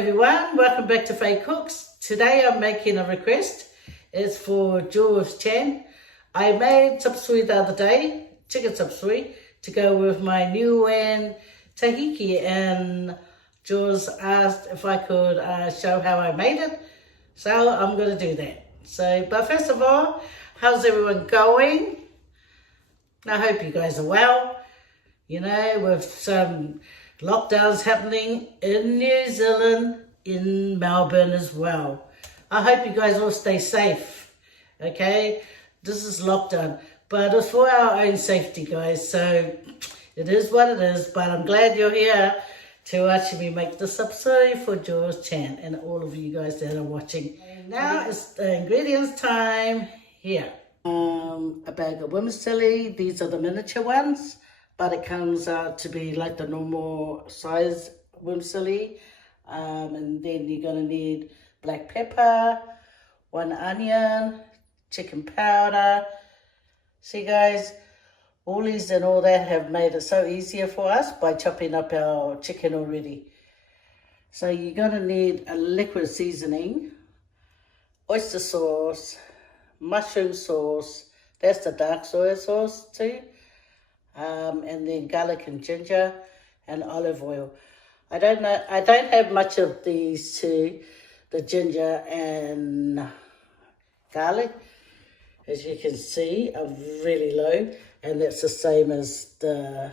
everyone, welcome back to Faye Cooks. Today I'm making a request. It's for Jules Chen. I made Chopsui the other day, chicken Chopsui, to go with my new and tahiki, and Jules asked if I could show how I made it. So I'm going to do that. But first of all, how's everyone going? I hope you guys are well. You know, with some lockdowns happening in New Zealand, in Melbourne as well. I hope you guys all stay safe, okay? This is lockdown, but it's for our own safety, guys, so it is what it is, but I'm glad you're here to watch me make this Sapasui for Jules Chan and all of you guys that are watching. And now it's the ingredients time here. A bag of vermicelli, these are the miniature ones, but it comes out to be like the normal size vermicelli. And then you're going to need black pepper, 1 onion, chicken powder. See guys, all these and all that have made it so easier for us by chopping up our chicken already. So you're going to need a liquid seasoning, oyster sauce, mushroom sauce, that's the dark soy sauce too. And then garlic and ginger and olive oil. I don't have much of these two, the ginger and garlic. As you can see, I'm really low, and that's the same as the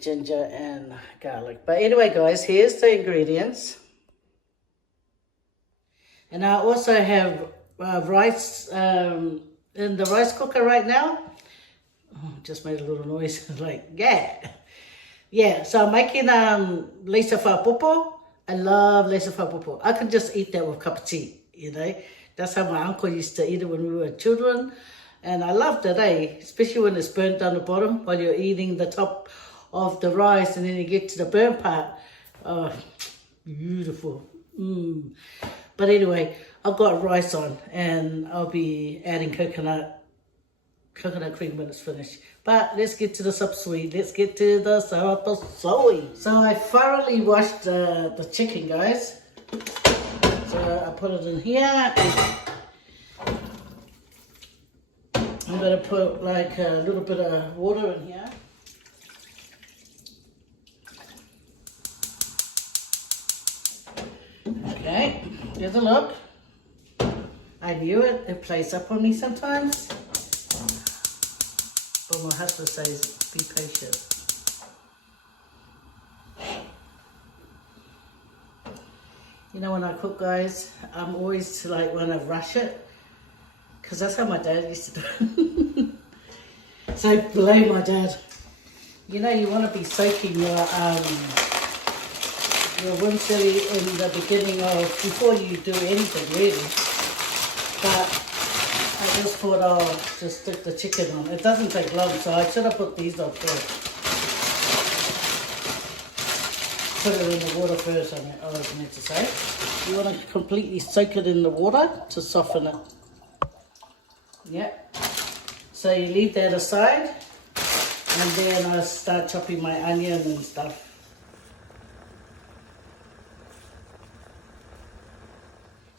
ginger and garlic. But anyway, guys, here's the ingredients. And I also have rice in the rice cooker right now. Oh, just made a little noise, like, yeah. So I'm making lisa whapopo. I love lisa whapopo. I can just eat that with a cup of tea, you know. That's how my uncle used to eat it when we were children. And I loved it, especially when it's burnt down the bottom while you're eating the top of the rice, and then you get to the burnt part. Oh, beautiful. But anyway, I've got rice on, and I'll be adding coconut cream when it's finished. But let's get to the Sapasui. Let's get to the Sapasui. So I thoroughly washed the chicken, guys. So I put it in here. I'm going to put like a little bit of water in here. Okay, here's a look. I knew it. It plays up on me sometimes. But my husband says, be patient. You know, when I cook, guys, I'm always like, when I rush it, because that's how my dad used to do it. So blame my dad. You know, you want to be soaking your vermicelli in the beginning of, before you do anything really. But I just thought I'll just stick the chicken on. It doesn't take long, so I should have put these on first. Put it in the water first, I was meant to say. You want to completely soak it in the water to soften it. Yep. So you leave that aside, and then I start chopping my onion and stuff.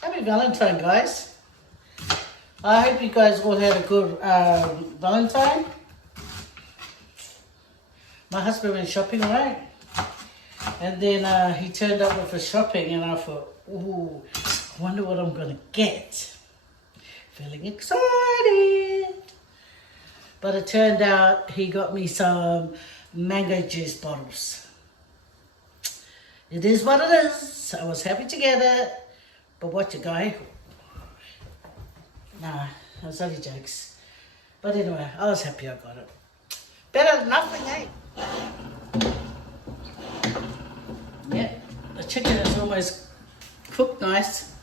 Happy Valentine, guys. I hope you guys all had a good Valentine. My husband went shopping, right? And then he turned up with his shopping, and I thought, ooh, I wonder what I'm going to get. Feeling excited. But it turned out he got me some mango juice bottles. It is what it is. I was happy to get it. But watch it go. Nah, it was only jokes. But anyway, I was happy I got it. Better than nothing, Yeah, the chicken is almost cooked nice.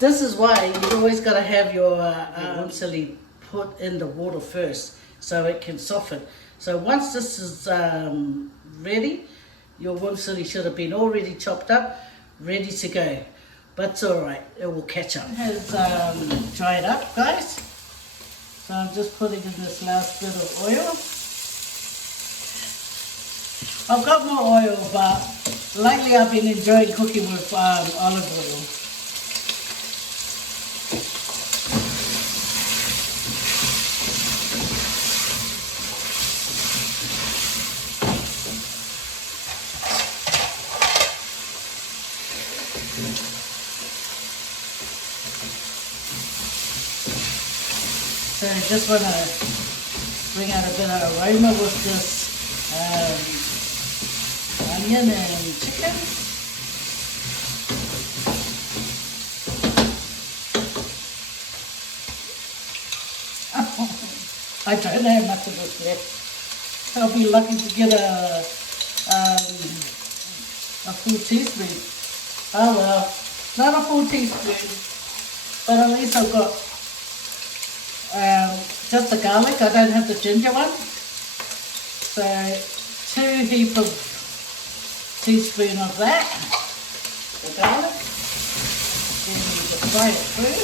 This is why you always got to have your vermicelli put in the water first so it can soften. So once this is ready, your vermicelli should have been already chopped up, ready to go. But it's alright, it will catch up. It has dried up, guys. So I'm just putting in this last bit of oil. I've got more oil, but Lately I've been enjoying cooking with olive oil. So I just want to bring out a bit of aroma with this onion and chicken. I don't have much of this left. I'll be lucky to get a full teaspoon. Oh well, not a full teaspoon, but at least I've got just the garlic. I don't have the ginger one. So 2 heap of teaspoon of that, the garlic. Then you just fry it through.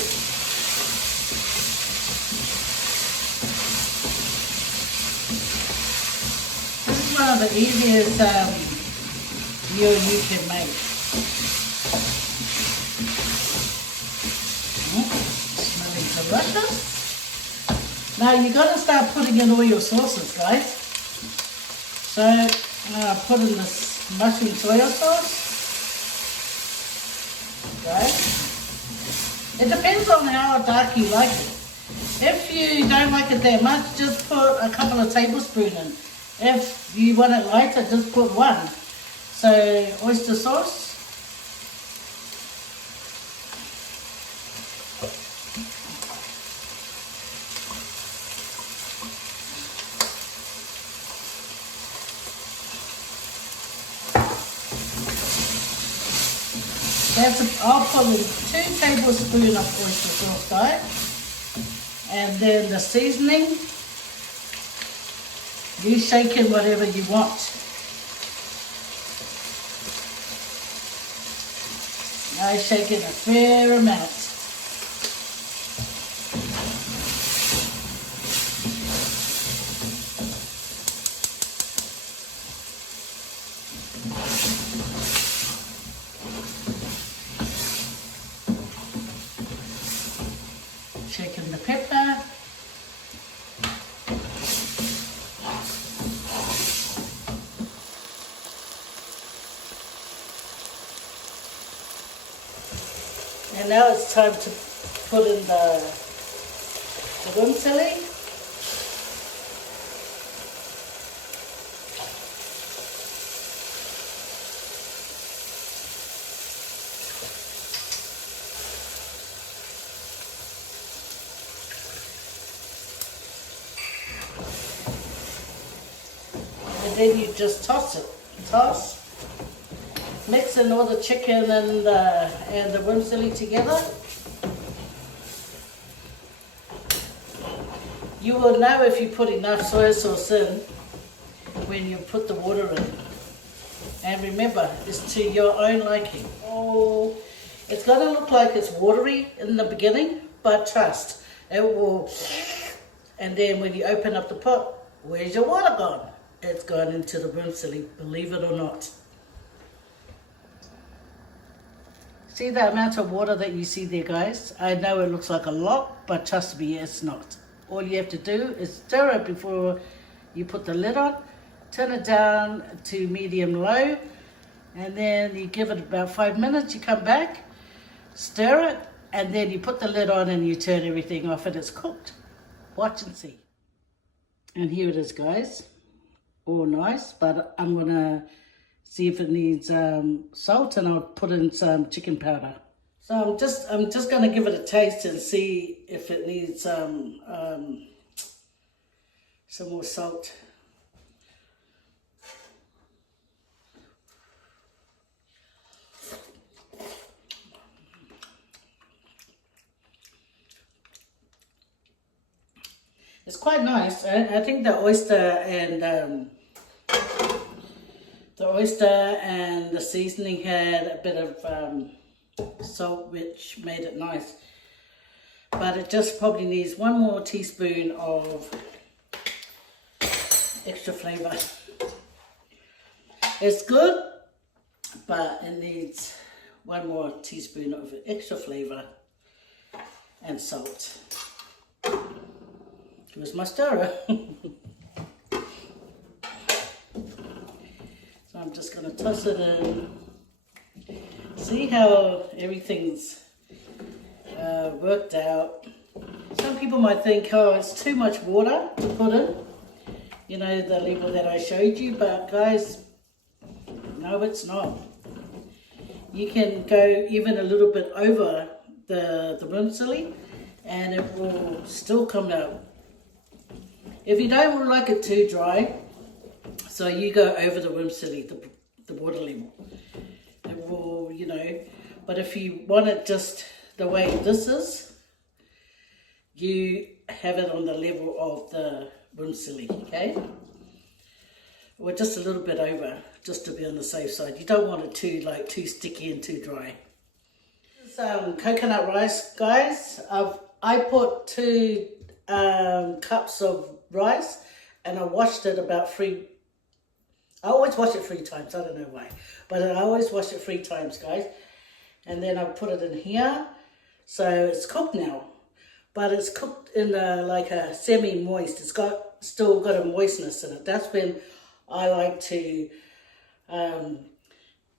This is one of the easiest meal you can make. Smelling delicious. Now you're going to start putting in all your sauces, guys. So put in this mushroom soy sauce. Okay. It depends on how dark you like it. If you don't like it that much, just put a couple of tablespoons in. If you want it lighter, just put 1. So oyster sauce. I'll put in 2 tablespoons of oyster sauce, guys. And then the seasoning, you shake in whatever you want. I shake in a fair amount. Shaking the pepper. And now it's time to put in the vermicelli. And then you just toss it. Mix in all the chicken and the vermicelli together. You will know if you put enough soy sauce in when you put the water in. And remember, it's to your own liking. Oh, it's going to look like it's watery in the beginning, but trust, it will. And then when you open up the pot, where's your water gone? It's gone into the vermicelli, believe it or not. See the amount of water that you see there, guys? I know it looks like a lot, but trust me, it's not. All you have to do is stir it before you put the lid on. Turn it down to medium-low, and then you give it about 5 minutes. You come back, stir it, and then you put the lid on and you turn everything off and it's cooked. Watch and see. And here it is, guys. All nice, but I'm going to see if it needs salt, and I'll put in some chicken powder. So I'm just going to give it a taste and see if it needs some more salt. It's quite nice. I think the oyster and the seasoning had a bit of salt, which made it nice. But it just probably needs 1 more teaspoon of extra flavor. It's good. but it needs 1 more teaspoon of extra flavour and salt. Here's my stirrer. So I'm just going to toss it in. See how everything's worked out. Some people might think, oh, it's too much water to put in. You know, the level that I showed you, but guys, no, it's not. You can go even a little bit over the vermicelli and it will still come out. If you don't like it too dry, so you go over the vermicelli, the water level. It will, you know, but if you want it just the way this is, you have it on the level of the vermicelli, okay? Or just a little bit over, just to be on the safe side. You don't want it too sticky and too dry. This is coconut rice, guys. I put 2 cups of rice, and I washed it about 3. I always wash it 3 times. I don't know why, but I always wash it 3 times, guys. And then I put it in here, so it's cooked now. But it's cooked in like a semi-moist. It's still got a moistness in it. That's when I like to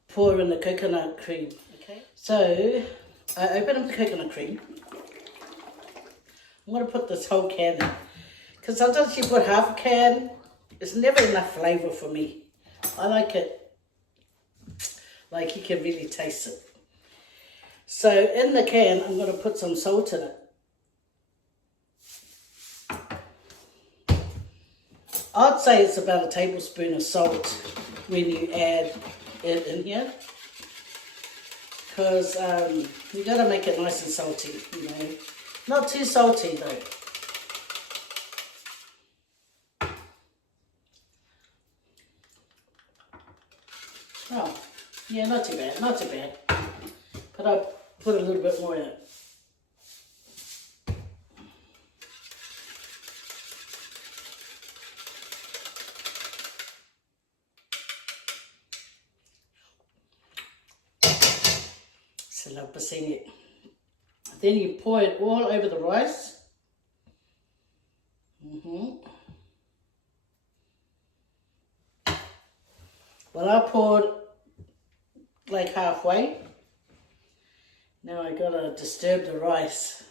pour in the coconut cream. Okay. So I open up the coconut cream. I'm going to put this whole can in, because sometimes you put half a can. It's never enough flavour for me. I like it like you can really taste it. So in the can, I'm going to put some salt in it. I'd say it's about a tablespoon of salt when you add it in here, because you got to make it nice and salty, you know, not too salty though. Oh, yeah, not too bad, not too bad, but I'll put a little bit more in it. Love seeing it. Then you pour it all over the rice. Well, I poured like halfway. Now I gotta disturb the rice.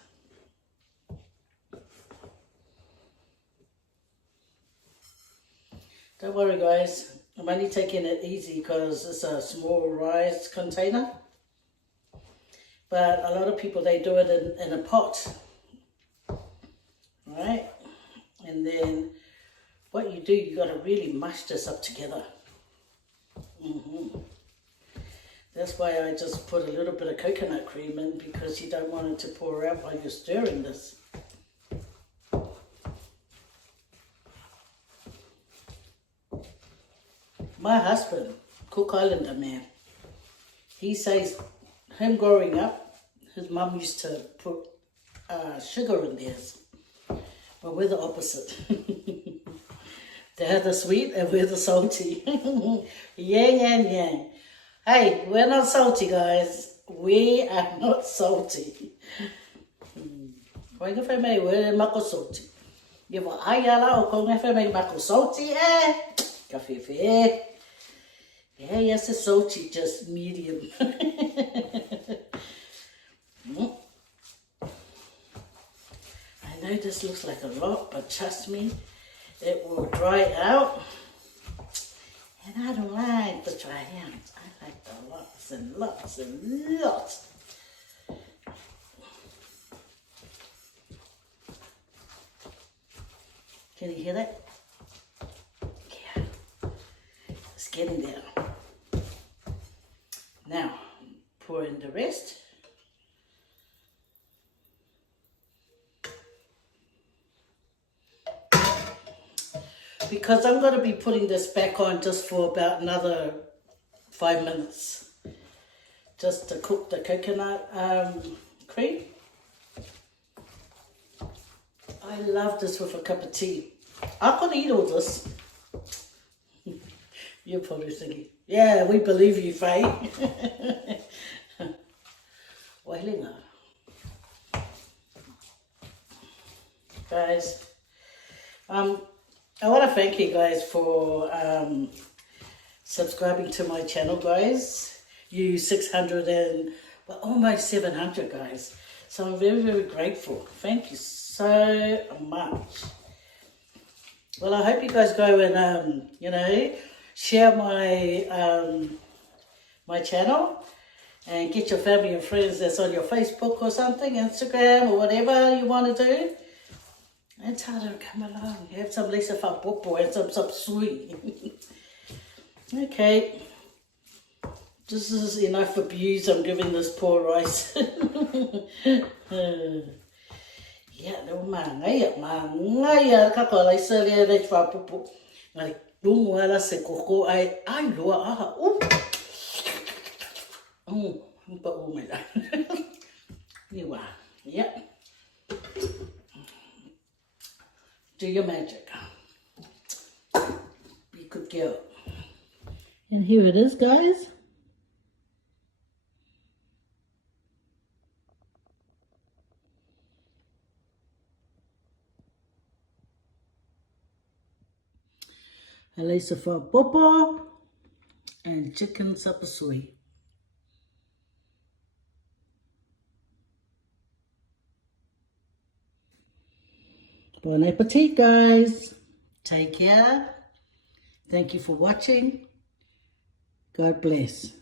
Don't worry, guys. I'm only taking it easy because it's a small rice container. But a lot of people, they do it in a pot, right? And then what you do, you got to really mash this up together. That's why I just put a little bit of coconut cream in, because you don't want it to pour out while you're stirring this. My husband, Cook Islander man, he says, him growing up, his mum used to put sugar in theirs, but we're the opposite. They're the sweet and we're the salty. Yang and yang. Hey, we're not salty, guys. We are not salty. Koi ka whai mei, we're mako salty. Ia wa ayala o kong whai mei mako salty, ka whewhe. Yeah, yes, it's salty, just medium. I know this looks like a lot, but trust me, it will dry out. And I don't like the dry out. I like the lots and lots and lots. Can you hear that? Yeah, it's getting there. Now, pour in the rest. Because I'm going to be putting this back on just for about another 5 minutes. Just to cook the coconut cream. I love this with a cup of tea. I could eat all this. You're probably thinking, yeah, we believe you, Faye. Wailinga. Guys, I want to thank you guys for subscribing to my channel, guys. You 600 and well, almost 700, guys. So I'm very, very grateful. Thank you so much. Well, I hope you guys go and, you know, share my my channel and get your family and friends that's on your Facebook or something, Instagram or whatever you want to do. And tell them to come along. Have some Lisa Fapopo and some Chopsui. Okay. This is enough abuse I'm giving this poor rice. Yeah, no mangaya kako lai sele le Fapopo. Ngai tungwala se koko ai loa aha. But oh my God. You are. Yeah. Do your magic. Be good girl. And here it is, guys. Elisa for popo and chicken sapasui. Bon appetit, guys. Take care. Thank you for watching. God bless.